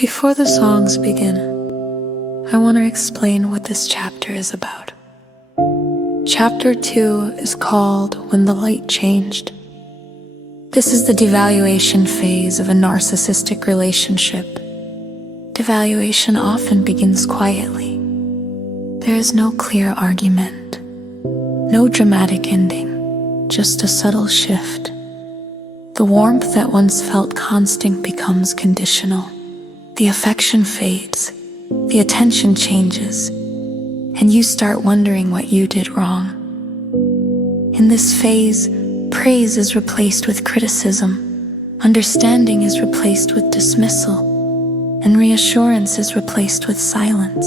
Before the songs begin, I want to explain what this chapter is about. Chapter 2 is called When the Light Changed. This is the devaluation phase of a narcissistic relationship. Devaluation often begins quietly. There is no clear argument, no dramatic ending, just a subtle shift. The warmth that once felt constant becomes conditional. The affection fades, the attention changes, and you start wondering what you did wrong. In this phase, praise is replaced with criticism, understanding is replaced with dismissal, and reassurance is replaced with silence.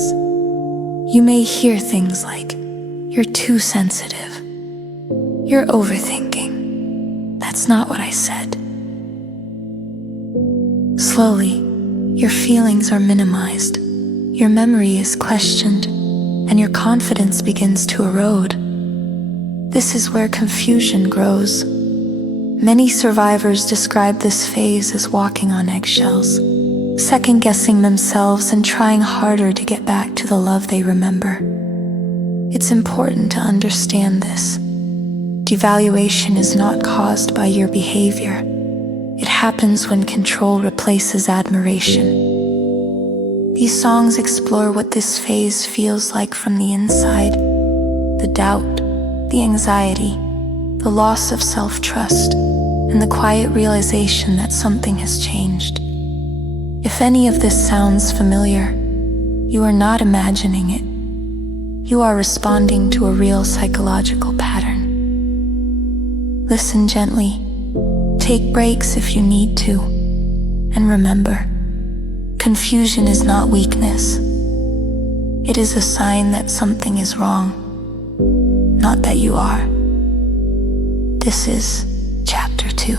You may hear things like, "You're too sensitive," "You're overthinking." "That's not what I said." Slowly, your feelings are minimized, your memory is questioned, and your confidence begins to erode. This is where confusion grows. Many survivors describe this phase as walking on eggshells, second-guessing themselves and trying harder to get back to the love they remember. It's important to understand this. Devaluation is not caused by your behavior. It happens when control replaces admiration. These songs explore what this phase feels like from the inside: the doubt, the anxiety, the loss of self-trust, and the quiet realization that something has changed. If any of this sounds familiar, you are not imagining it. You are responding to a real psychological pattern. Listen gently. Take breaks if you need to. And remember, confusion is not weakness. It is a sign that something is wrong, not that you are. This is Chapter 2.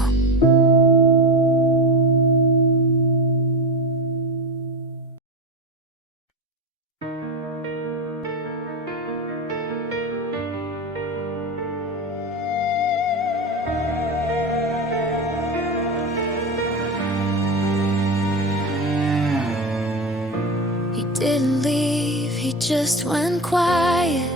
Didn't leave, he just went quiet.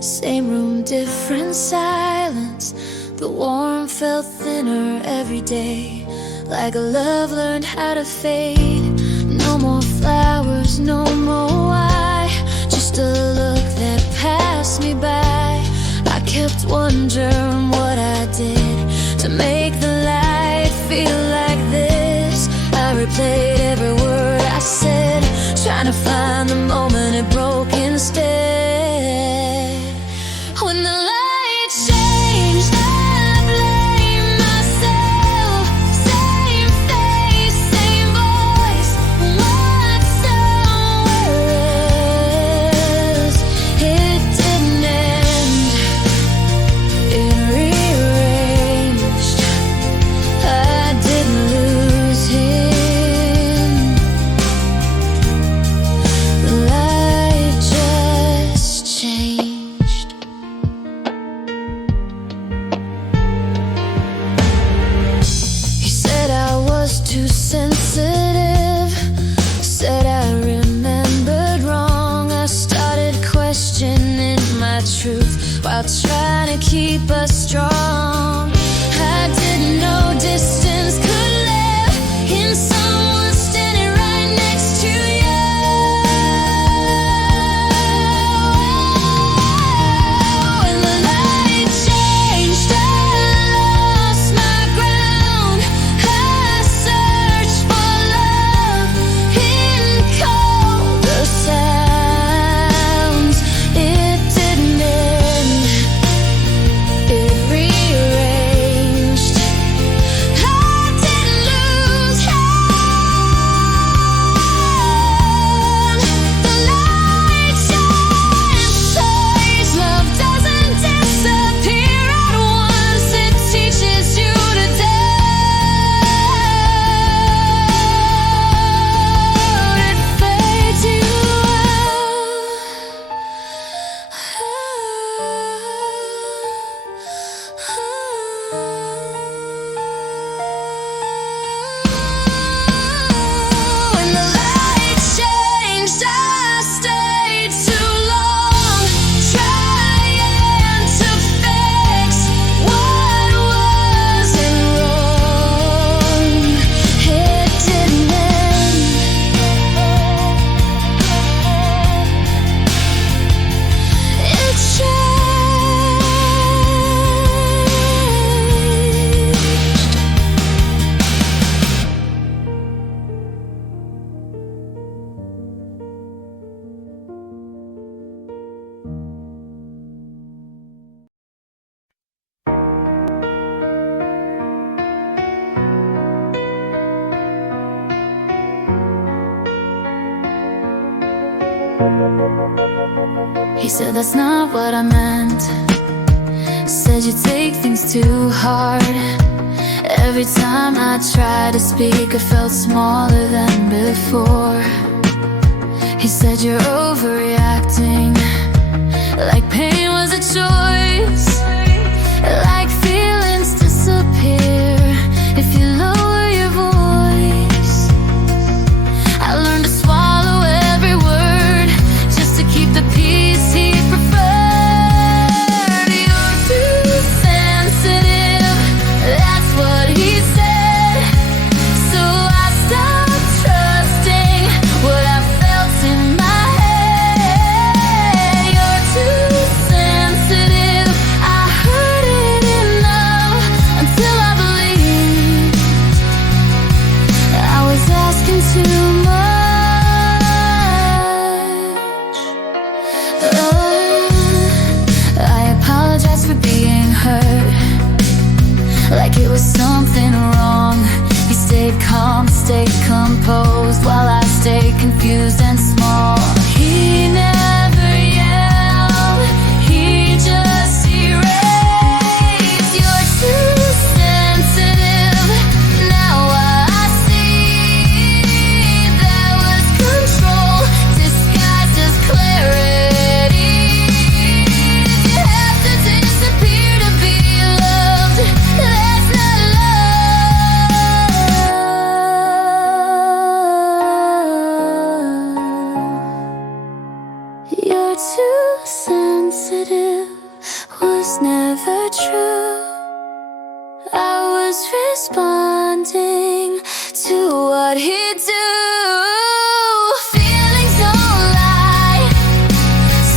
Same room, different silence. The warmth felt thinner every day, like a love learned how to fade. No more flowers, no more why, just a look that passed me by. I kept wondering what I did to make the light feel like this. I replayed every word I said, trying to find the moment it broke instead. When the light changed, I blame myself. Same face, same voice. What's somewhere else? It didn't end, it rearranged. I didn't lose him. The light just changed. He said I was too sensitive, said I remembered wrong. I started questioning my truth while trying to keep us strong. I didn't know distance could live in someone standing right next to you. When the light changed, I lost my ground. I searched for love in colder sounds. It didn't end, it rearranged. I He said that's not what I meant. Said you take things too hard. Every time I tried to speak, I felt smaller than before. He said you're overreacting, like pain was a choice, like feelings disappear if you lower your voice. I learned to swallow every word just to keep the peace he preferred. You're too sensitive, that's what he said. So I stopped trusting what I felt in my head. You're too sensitive, I heard it enough until I believed I was asking too much. I apologize for being hurt, like it was something wrong. He stayed calm, stayed composed, while I stayed confused and small. He never yelled, he just erased. You're too sensitive, now I see. That was control disguised as clarity. If you have to disappear to be loved, that's not love. You're too sensitive was never true. I was responding to what he'd do. Feelings don't lie,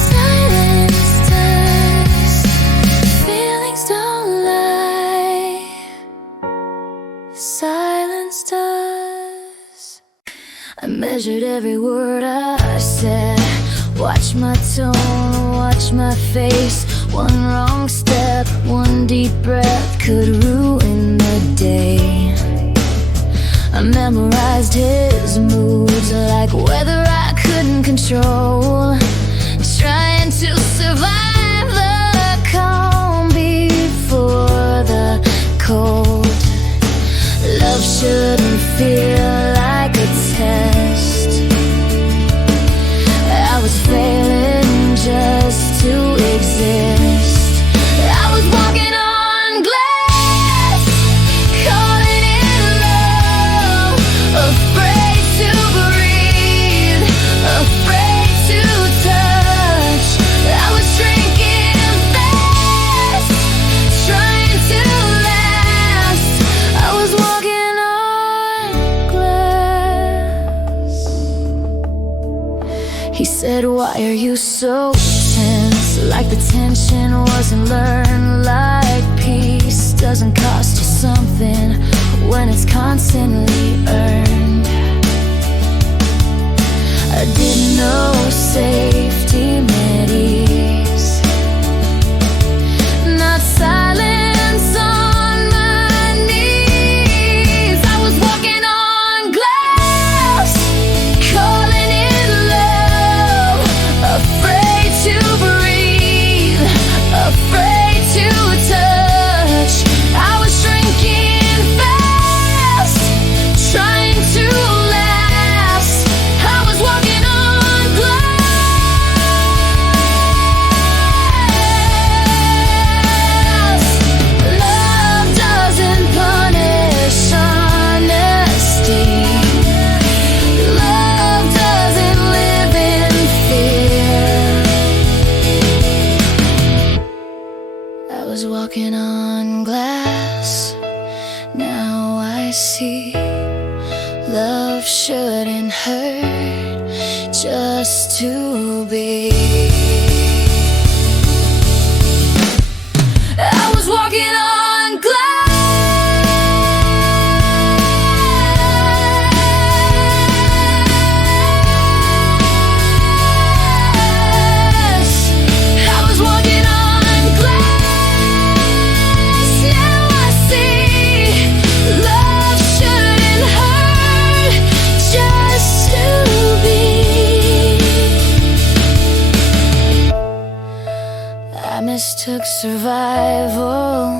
silence does. Feelings don't lie, silence does. I measured every word I said. Watch my tone, watch my face. One wrong step, one deep breath could ruin the day. I memorized his moods like weather I couldn't control, trying to survive the calm before the cold. Love shouldn't feel like a test. I was failing just to exist. I was walking on glass, calling it love, afraid to breathe, afraid to touch. I was shrinking fast, trying to last. I was walking on glass. He said, why are you so tense? Like the tension wasn't learned. Like peace doesn't cost you something when it's constantly earned. I didn't know safety meant ease, not silence on my knees. I was walking on glass, calling it love, afraid to breathe, afraid to touch. I was shrinking fast, trying to last. I was walking on glass. Love doesn't punish honesty. Love doesn't live in fear. I was walking on glass. Now I see. Love shouldn't hurt just to be. I was walking on glass. I was walking on glass. Now I see. Love shouldn't hurt just to be. took survival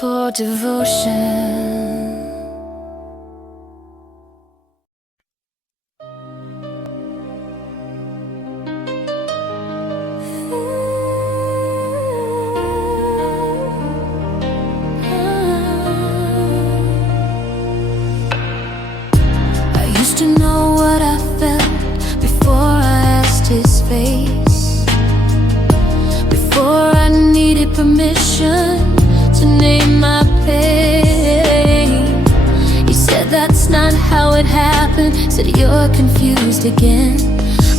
for devotion. I used to know what I felt before I asked his face, before I needed permission to name my pain. He said that's not how it happened, said you're confused again.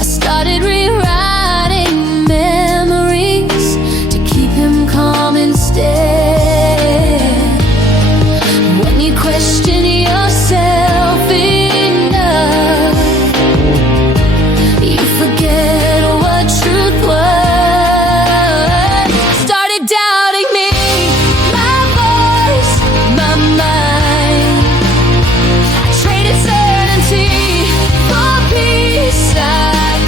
I started rewriting memories to keep him calm instead. When you question yourself enough, you forget what truth was. Started doubting me, my voice, my mind. I traded certainty for peace I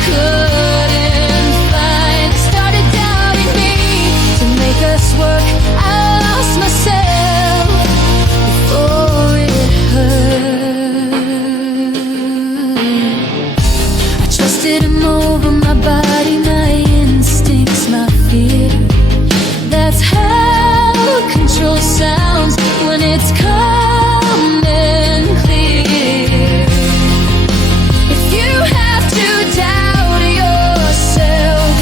couldn't find. Started doubting me to make us work. I lost myself before it hurt. I trusted him over my body, my instincts, my fear. That's how control sounds when it's calm and clear. If you have to doubt yourself,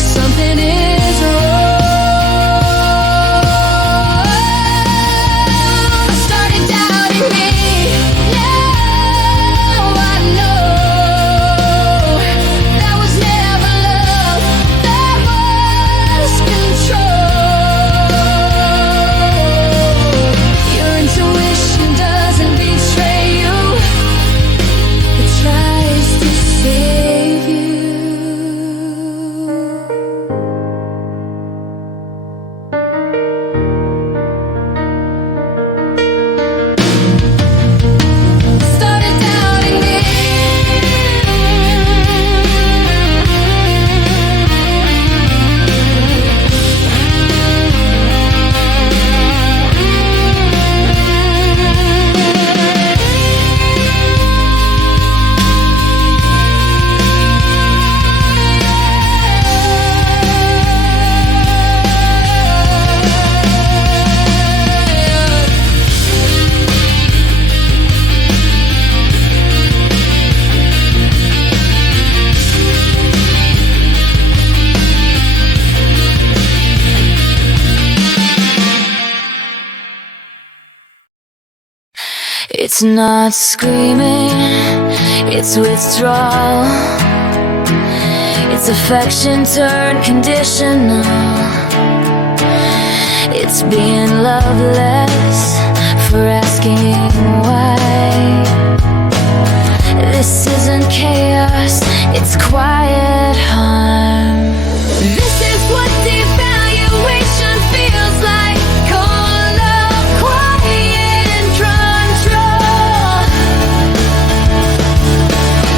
something is wrong. I started doubting me. Now I know that was never love, that was control. Your intuition doesn't betray you, it tries to save you. Started doubting me. It's not screaming, it's withdrawal. It's affection turned conditional. It's being loveless for asking why. This isn't chaos, it's quiet harm. This is what devaluation feels like. Cold love, quiet control.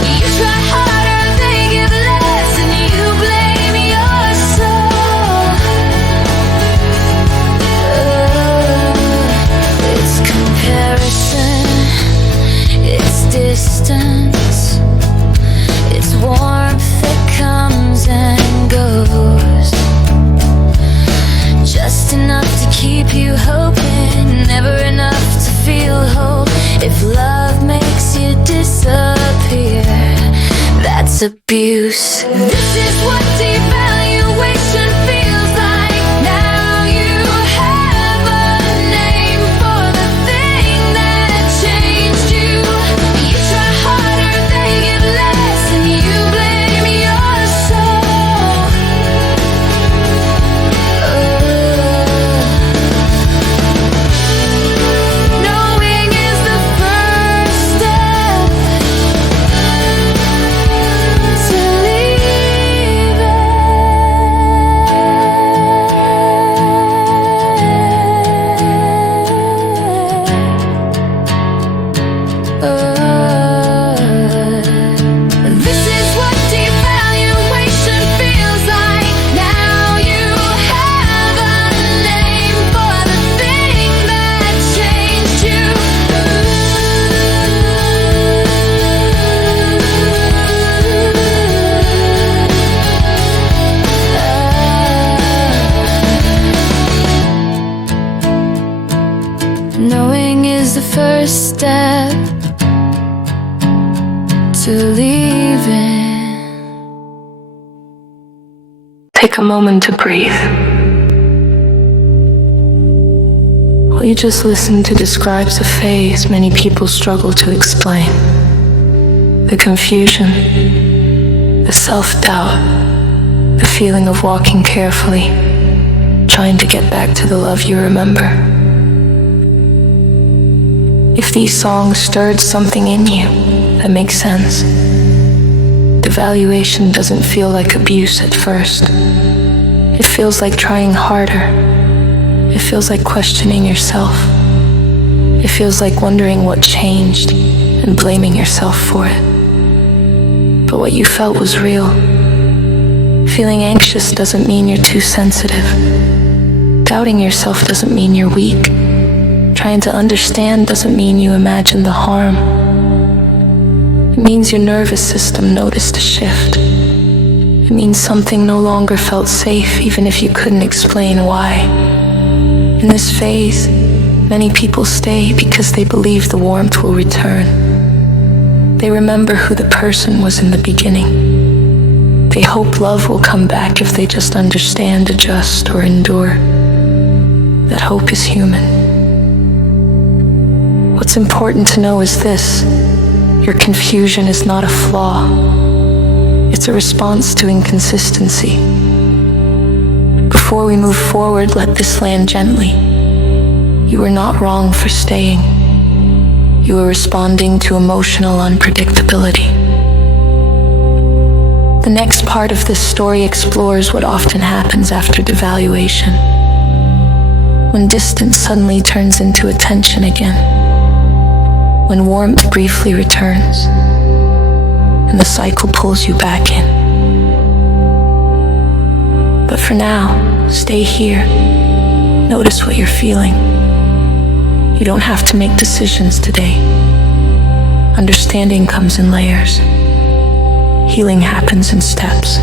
You try harder, they give less, and you blame your soul. It's comparison, it's distance, it's warmth that comes and goes. Just enough to keep you hoping, never enough to feel whole. If love makes you disappear, that's abuse. This is what devaluation feels like. Now you have a name for the thing that changed you. You try harder, they give less, and you blame your soul. Knowing is the first step to leave it. first step to leaving. Take a moment to breathe. What you just listened to describes a phase many people struggle to explain. The confusion, the self-doubt, the feeling of walking carefully, trying to get back to the love you remember. If these songs stirred something in you, that makes sense. Devaluation doesn't feel like abuse at first. It feels like trying harder. It feels like questioning yourself. It feels like wondering what changed and blaming yourself for it. But what you felt was real. Feeling anxious doesn't mean you're too sensitive. Doubting yourself doesn't mean you're weak. Trying to understand doesn't mean you imagine the harm. It means your nervous system noticed a shift. It means something no longer felt safe, even if you couldn't explain why. In this phase, many people stay because they believe the warmth will return. They remember who the person was in the beginning. They hope love will come back if they just understand, adjust, or endure. That hope is human. What's important to know is this: your confusion is not a flaw. It's a response to inconsistency. Before we move forward, let this land gently. You are not wrong for staying. You are responding to emotional unpredictability. The next part of this story explores what often happens after devaluation. When distance suddenly turns into attention again. When warmth briefly returns, and the cycle pulls you back in. But for now, stay here. Notice what you're feeling. You don't have to make decisions today. Understanding comes in layers. Healing happens in steps.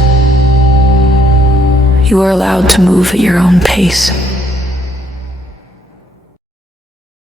You are allowed to move at your own pace.